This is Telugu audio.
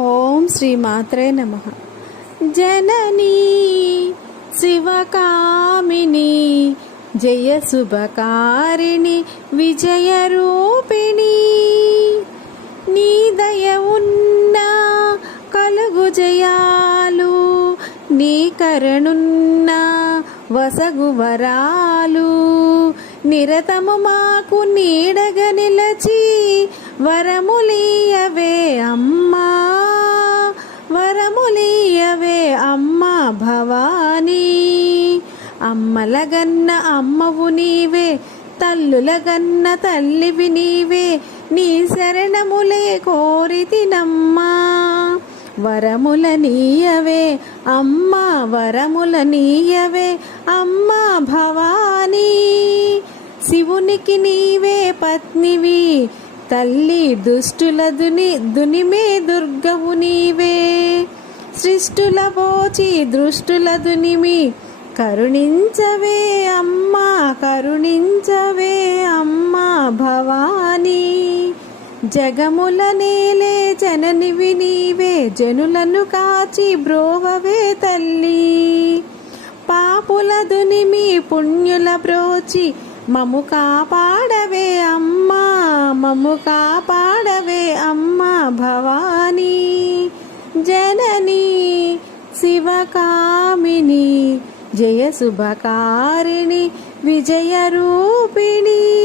ఓం శ్రీ మాత్రే నమః. జననీ శివకామిని జయ శుభకారిణి విజయరూపిణి, నీ దయ ఉన్నా కలుగు జయాలు, నీ కరుణున్నా వసగు వరాలు, నిరతము మాకు నీడగా నిలచి వరములీయవే అమ్మా, వరములీయవే అమ్మా భవానీ. అమ్మలగన్న అమ్మవు నీవే, తల్లులగన్న తల్లివి నీవే, నీ శరణములే కోరితినమ్మా. వరముల నీయవే అమ్మా, వరముల నీయవే అమ్మా భవానీ. శివునికి నీవే పత్నివి తల్లి, దుష్టుల దునిమే దుర్గవు నీవే. సృష్టుల పోచి దృష్టుల దునిమి, కరుణించవే అమ్మా, కరుణించవే అమ్మా భవానీ. జగముల నేలే జననివి నీవే, జనులను కాచి బ్రోవవే తల్లి. పాపుల దునిమి పుణ్యుల బ్రోచి మము కాపాడవే అమ్మా, మము కాపాడవే అమ్మా భవానీ. జననీ శివకామిని జయ శుభకారిణి విజయరూపిణి.